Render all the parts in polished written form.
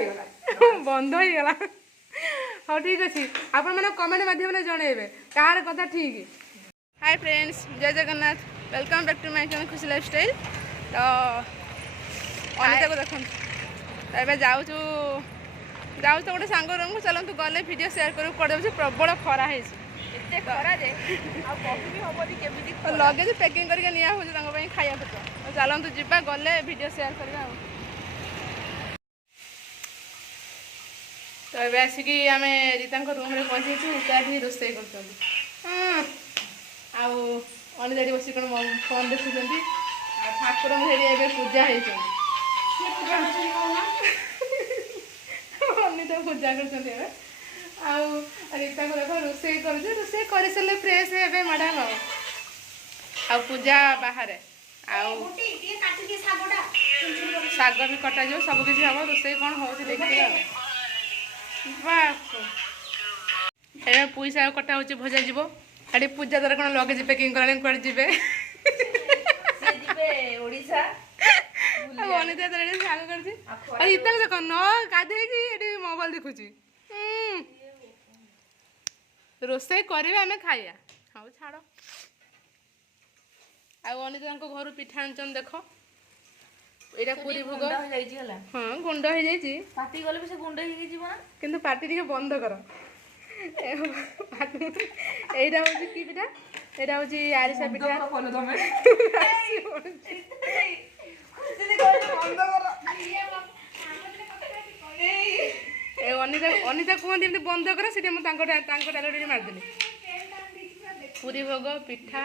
बंद हो गला हाँ ठीक अच्छे आपण मैंने कमेंट माध्यम जनइबे कार कथा ठीक। हाय फ्रेंड्स जय Jagannath welcome back to my channel Khushi lifestyle. तो अनिता को देखो एबे जाऊ जाऊ तो गोटे सांग रूम को चलतु गले वीडियो शेयर करूँ कर प्रबल खरा है लगेज पैकिंग करके निया हो खाया पत्र चलतु जीवा गले वीडियो शेयर करवा। तो ये आसिकी आम रीता रूम में पहुँची रोषे कर अनिता बस कौन फोन देखुं ठाकुर हे पूजा अनिता पूजा कर रीता को देख रोषे कर सारे फ्रेश हे मैडम पूजा बाहर शाग भी कटा जाओ सब किसी हम रोषे कौन हो देखिए पुई शाग कटा हो भजा जीव आड़े पूजा द्वारा कौन लगेज पैकिंग करा कड़े जीवे अनिता शाग कर इतना देख न गाधे मोबाइल देखुची रोषे करे आम खाइया हाँ छाड़ अनिता घर पिठा आंचन देख एटा पूरी भोग हाँ गुंड हो जाइए पार्टी गले से गुंड हो किंतु पार्टी टिके बंद कर एटा हूँ कि पिठा एटा हूँ आरिसा पिठा अनिता अनिता कहते बंद कर से डायरेक्ट मारदेली पूरी भोग पिठा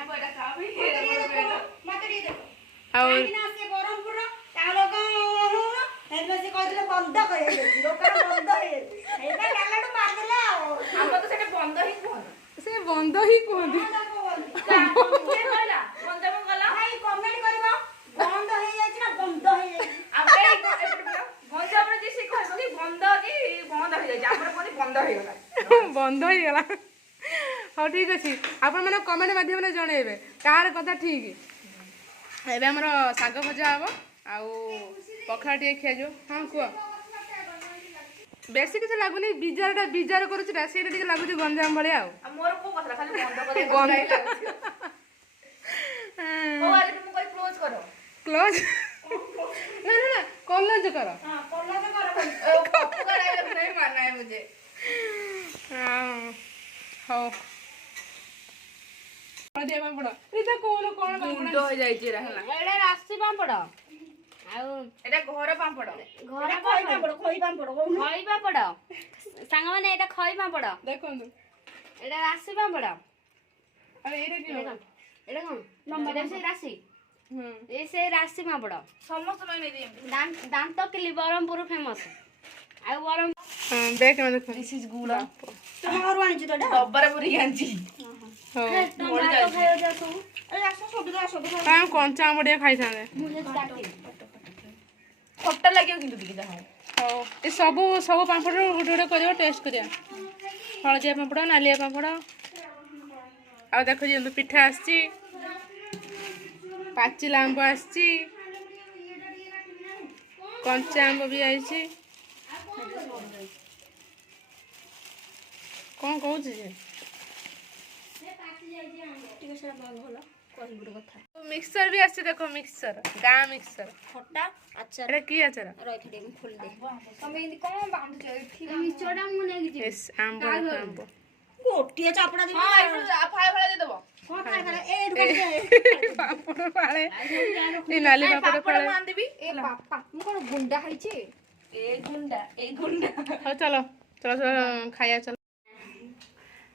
से बंद ही कहते बंद हो गला हाँ ठीक अच्छे आपण मैंने कमेंट माध्यम जनइबे कार कथा ठीक। एबे हमर साग भजा हम पखा टे खिया जो हाँ कह बेसी किसी लगुनि बिजार करुचा से लगुच गंजाम भाया क्लोज ना कॉलेज कर हाँ पापड़ रीता कौन कौन गुंड हो जाइए राशि पापड़ घर पापड़ खई पापड़ सांग मैंने एटा खई पापड़ देखो एटा राशि पापड़ अरे एटा कौन नंबर से राशि ये से राशि पापड़ समस्त दांत किली बरहमपुर फेमस आ बरहम बैक में देखो दिस इज गुड़ा तुम घर आनी छी तोडा डब्बारे पुरी आंची हां मोड़ जा खायो जा सब अरे आसो सब काम कंचा आमडिया खाइ थाने मुझे काटी खट्टा लागियो किंतु दिके जा हां ए सब सब पापड़ गोटे गोटे करियो टेस्ट करिया हळदिया पापड़ नालिया पापड़ आ देखो जे पिठा आछि पाचिला आंब आछि कंचा आंब भी आइछि कौन कहूँ मिक्सर भी आसे देखो मिक्सर गाँ मिक्सर खट्टा अच्छा एटा की आचार रही थी खोल दे तमे इनी कोन बांध छ एठी मिचोडा मु नै गिजे यस आंब गोटिया चापड़ा दे हां एठो फाय फाय दे देबो हां फाय फाय ए पापड़ फाळे ए नाली पापड़ फाळे मान देबी ए बापा मु कोन गुंडा खाइ छी ए गुंडा हो चलो चलो चलो खाया चलो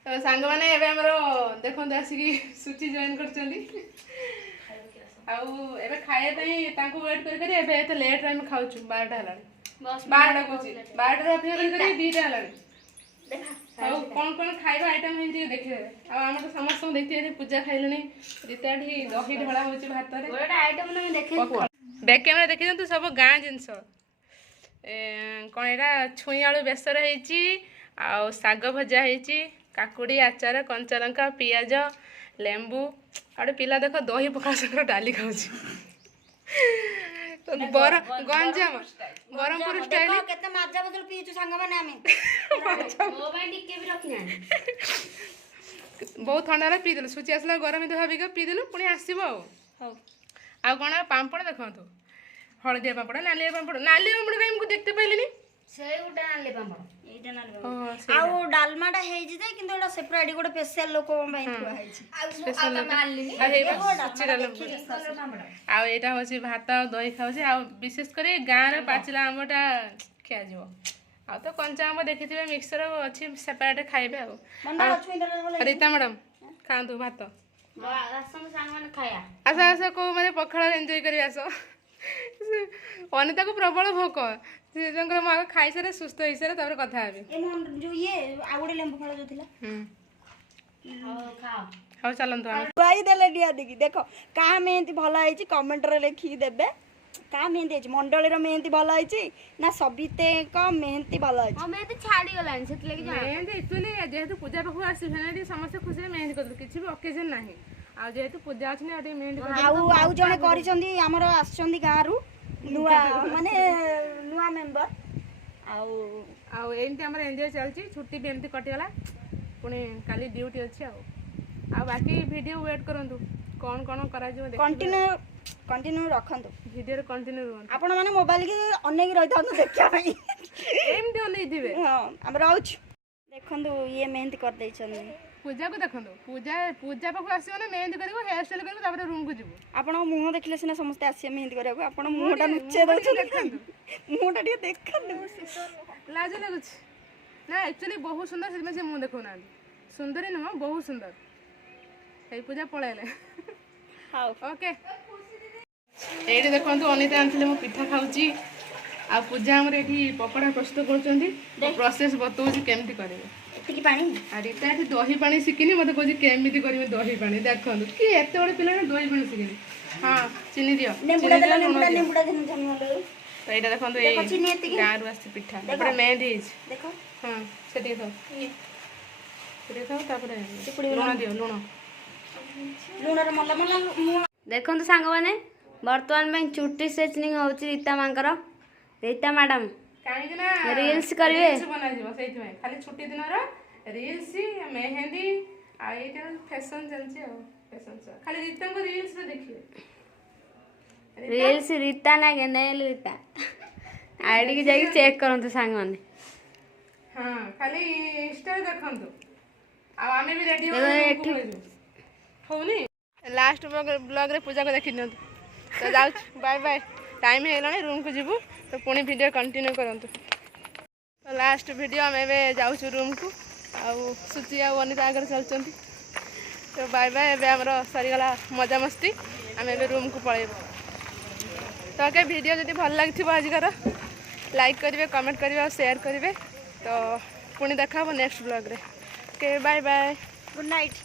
तो सांग माने एबे हमरो देखन आसिकी सूची जॉइन करचंदी एबे खाए ताई तांको वेट कर एबे एते लेट रे हम खाउछु 12टा हलानी बस 12टा कोची 12टा अपेक्षा करी 2टा हलानी देखा हाउ कोन खाइबा आइटम हिंदी देखे आ हम तो समस्त देखते पूजा खाइलनी रीताठी दही ढळा होची भात रे गोटा आइटम ना देखे बैक कैमरा देखि जंतु सब गां जिंस कौन यहाँ छुई आलू बेसर होती आग भजा होती काकुड़ी आचार कंचा लंका पियाज लेंबू आड़े पिला देख दही पखाल सागर डाली खाऊँ ଗଞ୍ଜାମ ବ୍ରହ୍ମପୁର ଷ୍ଟାଇଲ ଦେଖ କେତେ ମାଜା ବଦଳ ପିଇଛୁ ସାଙ୍ଗମାନେ ଆମେ ମୋ ପାଇଁ ଟିକେ ବି ରଖିନାହାନ୍ତି। ବହୁତ ଥଣ୍ଡା ହେଲା ପିଇଦେଲୁ ସୁଚି ଆସିଲା ଗରମ ଏମିତି ଭାବିକି ପିଇଦେଲୁ ପୁଣି ଆସିବ ଆଉ ହଉ ଆଉ କ'ଣ ପାମ୍ପଡ଼ ଦେଖନ୍ତୁ ହଳଦିଆ ପାମ୍ପଡ଼ ନାଲି ପାମ୍ପଡ଼ କାହିଁ ମୁଁ ଦେଖତେ ପାଇଲିନି ସେଇ ଗୋଟେ ନାଲି ପାମ୍ପଡ଼। ଏଇଟା ନାଲି ହଁ, ବାବା। ଆଉ ଡାଲମାଟା ହେଇଛି ଯେ କିନ୍ତୁ ଏଟା ସେପରେଟ ଗୋଟେ ସ୍ପେଶାଲ ଲୋକଙ୍କ ପାଇଁ ଥୁଆ ହେଇଛି ଆଉ ଏଇଟା ହଉଛି ଭାତ ଆଉ ଦହି ଖାଉଛି ଆଉ ବିଶେଷ କରି ଗାଁର ପାଚିଲା ଆମ୍ବଟା ଖିଆଯିବ ଆଉ ତ କଞ୍ଚା ଆମ୍ବ ଦେଖିଥିବେ ମିକ୍ସର ଅଛି ସେପାରେଟ ଖାଇବେ ଆଉ ରୀତା ମ୍ୟାଡ଼ାମ ଖାଆନ୍ତୁ ଭାତ ଆସନ୍ତୁ ସାଙ୍ଗମାନେ ଖାଇବା। ଆସ ଆସ କୋଉ ମାନେ ପଖାଳ ଏନ୍ଜୟ କରି ଆସ ଅନିତାକୁ ପ୍ରବଳ ଭୋକ ସେ ତାଙ୍କର ମୁଁ ଆଗ ଖାଇସାରେ ସୁସ୍ଥ ହେଇସାରେ ତାପରେ କଥା ହେବି ଯୋଉ ଇଏ ଆଉ ଗୋଟେ ଲେମ୍ବୁ ଫଳ ଯୋଉ ଥିଲା ଖାଅ। ହଉ ଚାଲନ୍ତୁ ଆମେ ଖୁଆଇ ଦେଲେ ଡିଆ ଦିକି ଦେଖ କାହା ମେହେନ୍ଦି ଭଲ ହେଇଛି କମେଣ୍ଟରେ ଲେଖିକି ଦେବେ କାହା ମେହେନ୍ଦି ହେଇଛି ମଣ୍ଡଳୀର ମେହେନ୍ଦି ଭଲ ହେଇଛି ନା ସବିତେଙ୍କ ମେହେନ୍ଦି ଭଲ ହେଇଛି। ମୋ ମେହେନ୍ଦି ଛାଡ଼ିଗଲାଣି ସେଥିଲାଗି ମେହେନ୍ଦି ଆକ୍ଚୁଆଲି ଯେହେତୁ ପୂଜା ପାଖକୁ ଆସିବେ ନା ଟିକେ ସମସ୍ତେ ଖୁସିରେ ମେହେନ୍ଦି କରିଦେବୁ କିଛି ବି ଅକେଜନ ନାହିଁ ଆଉ ଯେହେତୁ ପୂଜା ଅଛି ନା ଟିକେ ମେହେନ୍ଦି ଆଉ ଜଣେ କରିଛନ୍ତି ଆମର ଆସିଛନ୍ତି ଗାଁରୁ ନୂଆ ମାନେ ନୂଆ ମେମ୍ବର ଆଉ ଏମିତି ଆମର ଏନ୍ଜୟ ଚାଲିଛି ଛୁଟି ବି ଏମିତି କଟିଗଲା ପୁଣି କାଲି ଡ୍ୟୁଟି ଅଛି ଆଉ ବାକି ଭିଡ଼ିଓ ୱେଟ୍ କରନ୍ତୁ କ'ଣ କ'ଣ କରାଯିବ କଣ୍ଟିନ୍ୟୁ ରଖନ୍ତୁ ଭିଡ଼ିଓରେ କଣ୍ଟିନ୍ୟୁ ରୁହନ୍ତୁ ଆପଣ ମାନେ ମୋବାଇଲ କି ଅନେଇକି ରହିଥାନ୍ତୁ ଦେଖିବା ପାଇଁ ଏମିତି ଅନେଇଥିବେ ହଁ ଆମେ ରହୁଛୁ ଦେଖନ୍ତୁ ଇଏ ମେହେନ୍ଦି କରିଦେଇଛନ୍ତି ପୂଜାକୁ ଦେଖନ୍ତୁ ପୂଜା ପାଖକୁ ଆସିବ ନା ମେହେନ୍ଦି କରିବ ହେୟାର ଷ୍ଟାଇଲ୍ କରିବ ତାପରେ ରୁମ୍କୁ ଯିବୁ ଆପଣଙ୍କ ମୁହଁ ଦେଖିଲେ ସିନା ସମସ୍ତେ ଆସିବେ ମେହେନ୍ଦି କରିବାକୁ ଆପଣ ମୁହଁଟା ଲୁଚେଇ ଦେଉଛନ୍ତି ମୁହଁଟା ଟିକେ ଦେଖନ୍ତୁ ଲାଜ ଲାଗୁଛି ନା ଆକ୍ଚୁଆଲି ବହୁତ ସୁନ୍ଦର ସେଥିପାଇଁ ସେ ମୁହଁ ଦେଖାଉନାହାନ୍ତି ସୁନ୍ଦରୀ ନୁହଁ ବହୁତ ସୁନ୍ଦର ଏଇ ପୂଜା ପଳେଇଲେ ହଉ ଓକେ ଏଇଠି ଦେଖନ୍ତୁ ଅନିତା ଆଣିଥିଲେ ମୁଁ ପିଠା ଖାଉଛି ଆଉ ପୂଜା ଆମର ଏଠି ପକୋଡ଼ା ପ୍ରସ୍ତୁତ କରୁଛନ୍ତି ପ୍ରୋସେସ୍ ବତାଉଛି କେମିତି କରିବେ ଏତିକି ପାଣି ଆଉ ରୀତା ଏଠି ଦହି ପାଣି ଶିଖିନି ମୋତେ କହୁଛି କେମିତି କରିବେ ଦହି ପାଣି ଦେଖନ୍ତୁ କି ଏତେ ବଡ଼ ପିଲା ଦହି ପାଣି ଶିଖିନି ହଁ ଚିନି ଦିଅ ତ ଏଇଟା ଦେଖନ୍ତୁ ଏଇ ଗାଁରୁ ଆସିଛି ପିଠା ତାପରେ ମେହେନ୍ଦି ହେଇଛି ଦେଖ ହଁ ସେଠିକି ଥାଉ ସେଠିକି ଥାଉ ତାପରେ ଲୁଣ ଦିଅ ଲୁଣ ଲୁଣରେ ମଲା ଦେଖନ୍ତୁ ସାଙ୍ଗମାନେ ବର୍ତ୍ତମାନ ପାଇଁ ଚୁଟି ଷ୍ଟ୍ରେଚନିଂ ହେଉଛି ରୀତା ମାଙ୍କର ରୀତା ମ୍ୟାଡ଼ାମ କାହିଁକି ନା ରିଲ୍ସ କରିବେ ବନାଯିବ ସେଇଥିପାଇଁ ଖାଲି ଛୁଟି ଦିନର ରିଲ୍ସ ମେହେନ୍ଦି ଆଉ ଏଇଟା ଫ୍ୟାସନ ଚାଲିଛି ଆଉ ଫ୍ୟାସନ ଖାଲି ରୀତାଙ୍କ ରିଲ୍ସରେ ଦେଖିବେ ରିଲ୍ସ ରୀତା ନା ନେଲ ରୀତା ଆଇଡିକି ଯାଇକି ଚେକ୍ କରନ୍ତୁ ସାଙ୍ଗମାନେ ହଁ ଖାଲି ଇନଷ୍ଟାରେ ଦେଖନ୍ତୁ ଆଉ ଆମେ ବି ରେଡି ହଉନି ଲାଷ୍ଟ ବ୍ଲଗ୍ରେ ପୂଜାକୁ ଦେଖିନିଅନ୍ତୁ ତ ଯାଉଛି ବାଏ ବାଏ ଟାଇମ୍ ହେଇଗଲାଣି ରୁମ୍କୁ ଯିବୁ ତ ପୁଣି ଭିଡ଼ିଓ କଣ୍ଟିନ୍ୟୁ କରନ୍ତୁ ତ ଲାଷ୍ଟ ଭିଡ଼ିଓ ଆମେ ଏବେ ଯାଉଛୁ ରୁମ୍କୁ ଆଉ ସୁଚି ଆଉ ଅନିତା ଆଗରେ ଚାଲୁଛନ୍ତି ତ ବାଏ ବାଏ ଏବେ ଆମର ସରିଗଲା ମଜାମସ୍ତି ଆମେ ଏବେ ରୁମ୍କୁ ପଳେଇବୁ ତ ଓକେ ଭିଡ଼ିଓ ଯଦି ଭଲ ଲାଗିଥିବ ଆଜିକାର ଲାଇକ୍ କରିବେ କମେଣ୍ଟ କରିବେ ଆଉ ସେୟାର କରିବେ ତ ପୁଣି ଦେଖା ହେବ ନେକ୍ସଟ ବ୍ଲଗ୍ରେ okay bye bye good night